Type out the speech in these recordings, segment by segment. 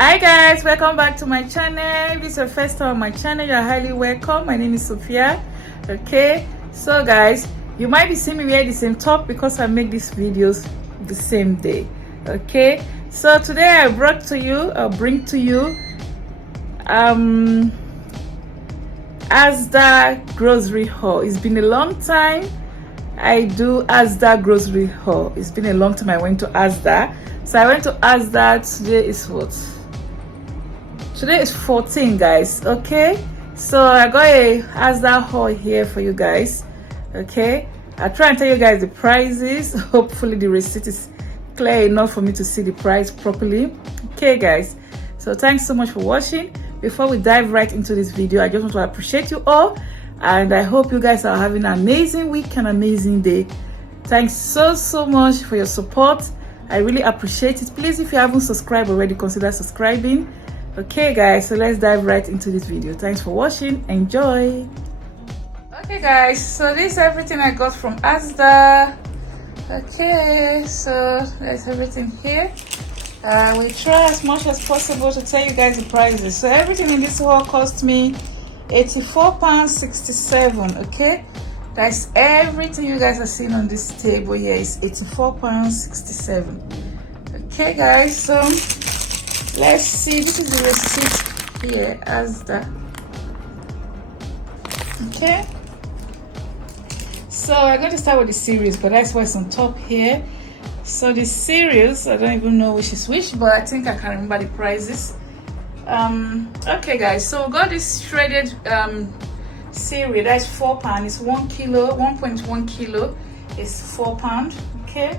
Hi guys, welcome back to my channel. If this is your first time on my channel, you're highly welcome. My name is Sophia. Okay, so guys, you might be seeing me wear the same top because I make these videos the same day. Okay, so today I bring to you Asda grocery haul. It's been a long time I do Asda grocery haul. It's been a long time I went to Asda. So I went to Asda. Today is what? Today is 14, guys. Okay, so I got a Asda haul here for you guys. Okay, I'll try and tell you guys the prices. Hopefully the receipt is clear enough for me to see the price properly. Okay guys, so thanks so much for watching. Before we dive right into this video, I just want to appreciate you all, and I hope you guys are having an amazing week and amazing day. Thanks so much for your support. I really appreciate it. Please, if you haven't subscribed already, consider subscribing. Okay guys, so let's dive right into this video. Thanks for watching. Enjoy. Okay guys, so this is everything I got from Asda. Okay, so there's everything here. We try as much as possible to tell you guys the prices. So everything in this haul cost me £84.67. Okay, that's everything you guys are seeing on this table here is £84.67. Okay guys, so let's see. This is the receipt here, Asda. Okay, so I'm going to start with the cereals, but that's what's on top here. So the cereals, I don't even know which is which, but I think I can remember the prices. Okay guys, so we got this shredded cereal. That's £4. It's 1 kilo, 1.1 kilo is £4. Okay,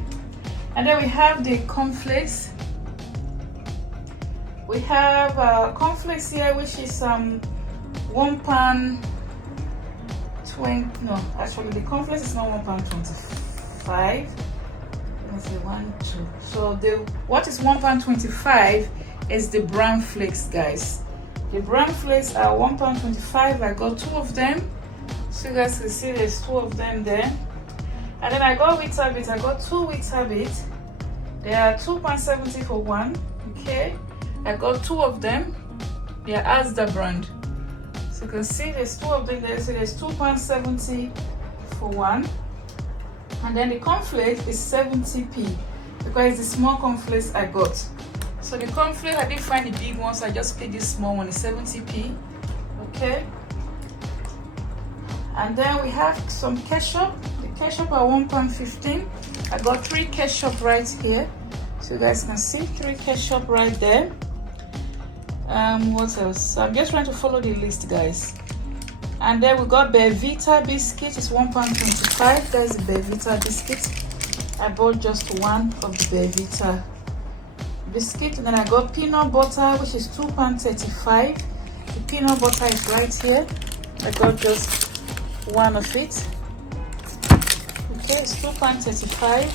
and then we have the cornflakes. We have cornflakes here, which is £1. No, actually the cornflakes is not £1.25. Let me see, 1, 2. So what is £1.25 is the brown flakes, guys. The brown flakes are £1.25. I got 2 of them, so you guys can see there's 2 of them there. And then I got Weetabix. I got 2 Weetabix. They are £2.70 for one. Okay, I got 2 of them. They are Asda brand. So you can see there's 2 of them there. So there's £2.70 for one. And then the cornflakes is 70p because it's the small cornflakes I got. So the cornflakes, I didn't find the big ones, so I just picked this small one, is 70p. Okay. And then we have some ketchup. The ketchup are £1.15. I got 3 ketchup right here, so you guys can see 3 ketchup right there. What else? So I'm just trying to follow the list, guys. And then we got Belvita biscuit. It's £1.25. That's the Belvita biscuit. I bought just 1 of the Belvita biscuit. And then I got peanut butter, which is £2.35. The peanut butter is right here. I got just 1 of it. Okay, it's £2.35.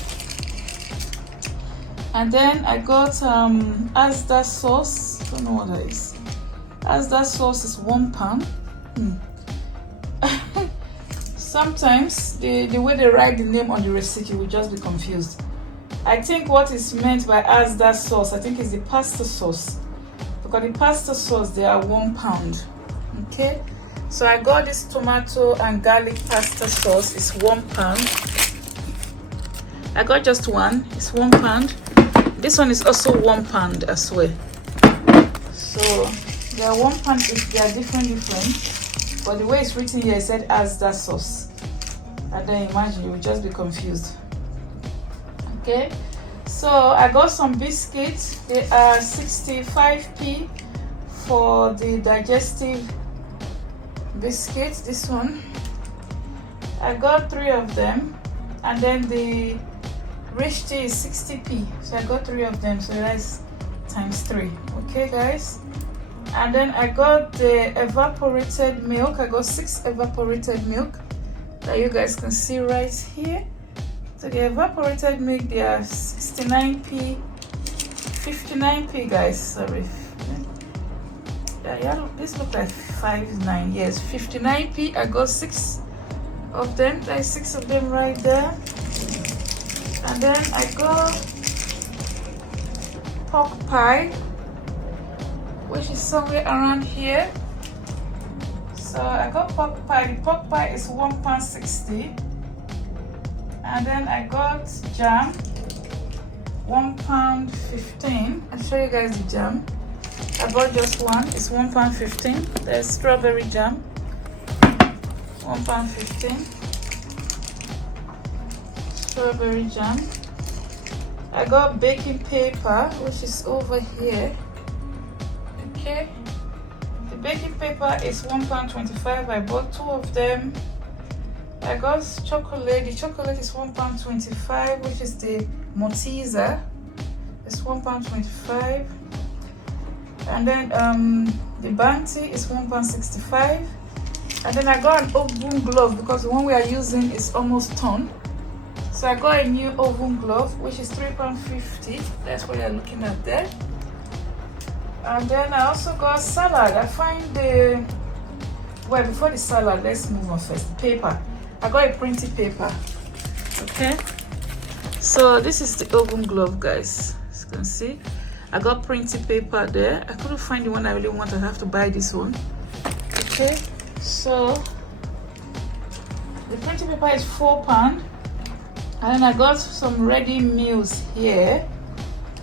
And then I got Asda sauce. I don't know what that is. Asda sauce is £1. Sometimes the way they write the name on the receipt, you will just be confused. I think what is meant by Asda sauce, I think is the pasta sauce, because the pasta sauce, they are £1. Okay, so I got this tomato and garlic pasta sauce. It's £1. I got just 1. It's £1. This one is also £1 as well. So they are £1 if they are different. But the way it's written here, it said Asda sauce. And then imagine, you will just be confused. Okay, so I got some biscuits. They are 65p for the digestive biscuits. This one, I got 3 of them. And then the rich tea is 60p. So I got 3 of them. So that's times 3. Okay, guys. And then I got the evaporated milk. I got 6 evaporated milk that you guys can see right here. So the evaporated milk, they are 69p, 59p, guys. Sorry. Yeah, this look like 5.9. Yes, 59p. I got 6 of them. There's 6 of them right there. And then I got pork pie. which is somewhere around here. So I got pork pie. The pork pie is £1.60, and then I got jam, £1.15. I'll show you guys the jam. I bought just one. It's £1.15. There's strawberry jam, £1.15. Strawberry jam. I got baking paper, which is over here. Okay. The baking paper is £1.25. I bought 2 of them. I got chocolate. The chocolate is £1.25, which is the Malteser. It's £1.25. And then the Bounty is £1.65. And then I got an oven glove because the one we are using is almost torn. So I got a new oven glove, which is £3.50. That's what you're looking at there. And then I also got salad. I find before the salad, let's move on first. Paper. I got a printed paper. Okay. So this is the oven glove, guys. As you can see, I got printed paper there. I couldn't find the one I really want. I have to buy this one. Okay. So the printed paper is £4. And then I got some ready meals here.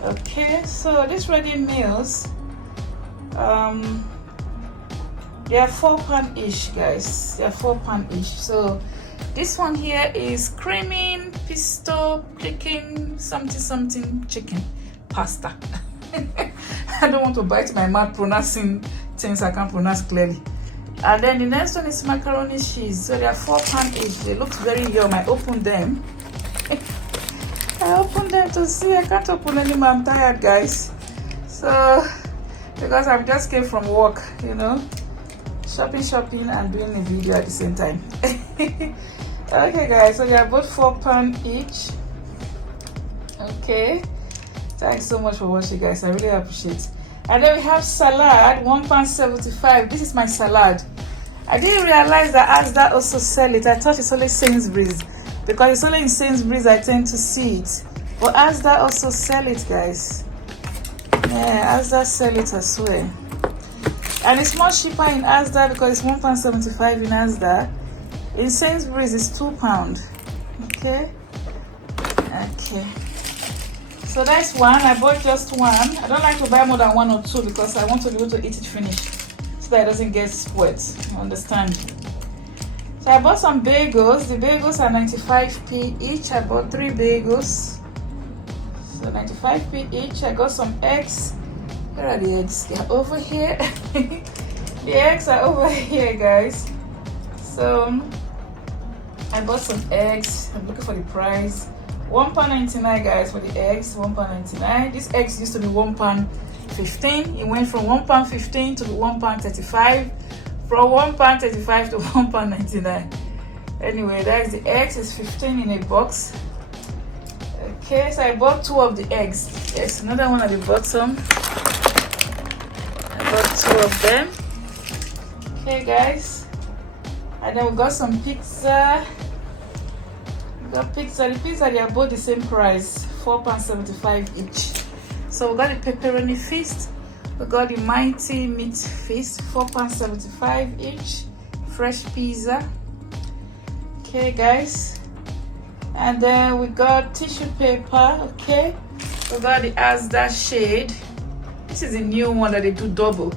Okay, so these ready meals, they are £4 each, guys. They are £4 each. So this one here is creaming pesto chicken something chicken pasta. I don't want to bite my mouth pronouncing things I can't pronounce clearly. And then the next one is macaroni cheese. So they are £4 each. They look very yum. I opened them. I opened them to see. I can't open anymore. I'm tired, guys. So because I just came from work, you know, shopping and doing a video at the same time. Okay, guys, so they are both £4 each. Okay, thanks so much for watching, guys. I really appreciate it. And then we have salad, £1.75. This is my salad. I didn't realize that Asda also sell it. I thought it's only Sainsbury's, because it's only in Sainsbury's I tend to see it. But Asda also sell it, guys. Yeah, Asda sell it as well. And it's more cheaper in Asda because it's £1.75 in Asda. In Sainsbury's it's £2. Okay. Okay. So that's one. I bought just one. I don't like to buy more than 1 or 2 because I want to be able to eat it finished so that it doesn't get spoiled. You understand? So I bought some bagels. The bagels are 95p each. I bought 3 bagels. So 95p each. I got some eggs. Where are the eggs? They are over here. The eggs are over here, guys. So I bought some eggs. I'm looking for the price. £1.99, guys, for the eggs. £1.99. These eggs used to be £1.15. It went from £1.15 to £1.35. From £1.35 to £1.99. Anyway, that's the eggs. It's 15 in a box. Okay, so I bought 2 of the eggs. There's another one at the bottom. I bought 2 of them. Okay, guys. And then we got some pizza. We got pizza. The pizza, they are both the same price, £4.75 each. So we got the pepperoni feast. We got the mighty meat feast, £4.75 each. Fresh pizza. Okay, guys. And then we got tissue paper. Okay. We got the Asda shade. This is a new one that they do double.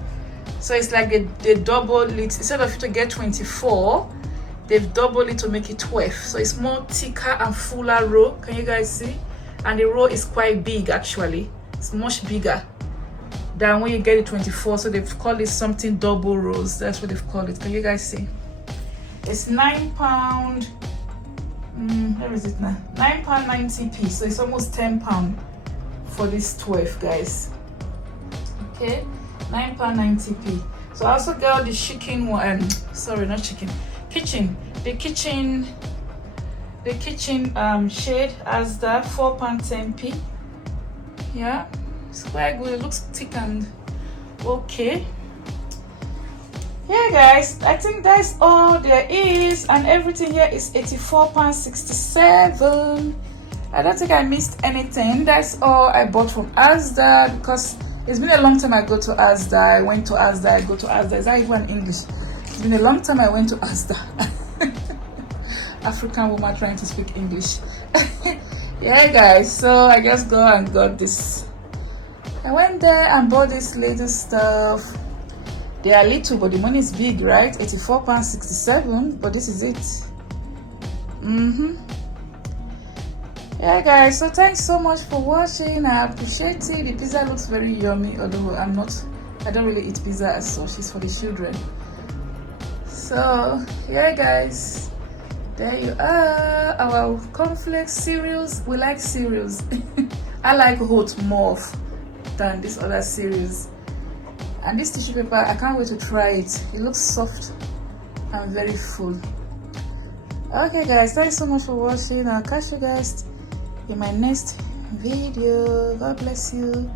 So it's like they doubled it. Instead of you to get 24, they've doubled it to make it 12. So it's more thicker and fuller roll. Can you guys see? And the roll is quite big, actually. It's much bigger than when you get it 24. So they've called it something double rolls. That's what they've called it. Can you guys see? It's £9. Where is it now? £9.90p. So it's almost £10 for this 12, guys. Okay, £9.90p. So I also got the chicken one. Sorry, not chicken. Kitchen. The kitchen shade Asda, £4.10p. Yeah, it's quite good. It looks thick and okay. Yeah, guys, I think that's all there is, and everything here is £84.67. I don't think I missed anything. That's all I bought from Asda because It's been a long time I go to Asda. I went to Asda. I go to Asda. Is that even English? It's been a long time I went to Asda. African woman trying to speak English. Yeah, guys. So I just go and got this. I went there and bought this little stuff. They are little, but the money is big, right? £84.67. But this is it. Yeah, guys. So thanks so much for watching. I appreciate it. The pizza looks very yummy, although I don't really eat pizza as such. It's for the children. So yeah, guys. There you are, our cornflakes cereals. We like cereals. I like oat more than this other cereals. And this tissue paper, I can't wait to try it. It looks soft and very full. Okay, guys, thanks so much for watching. I'll catch you guys in my next video. God bless you.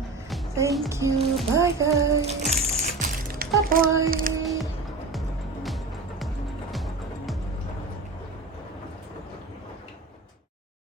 Thank you. Bye, guys. Bye bye.